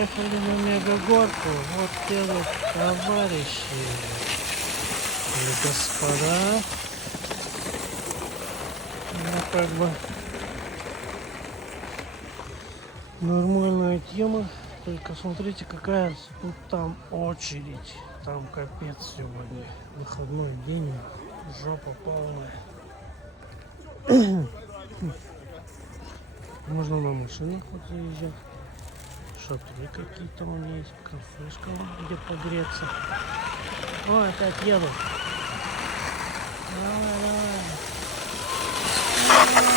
приехали на мегагорку. Вот едут товарищи или господа. Ну, как бы нормальная тема. Только смотрите, какая тут там очередь. Там капец сегодня. Выходной день. Жопа полная. Можно на машинах вот заезжать. Шатры какие-то вон есть. Кафешка, где погреться. О, опять едут. Давай, давай.